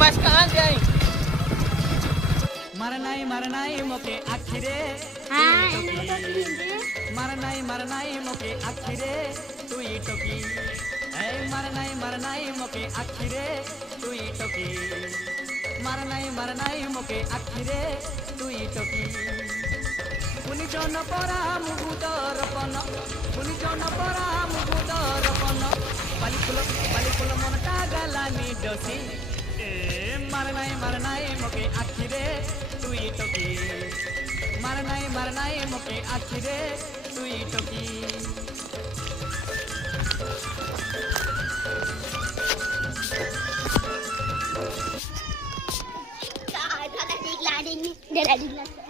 बदमाश कहाँ जाए मरनाई मोके आखिरे मरनाई मोके आखिरे तू ही टोकी मरनाई मोके आखिरे तू ही टोकी मरनाई मोके आखिरे तू ही टोकी पुनि जन परा मुगुदर पन पुनि जन परा मुगुदर पन बालिफुल मनटा गालानी डसी मरनाई मोके आखिरे तू ही टोकी मरनाई मोके आखिरे तू ही टोकी Dia dah diglas.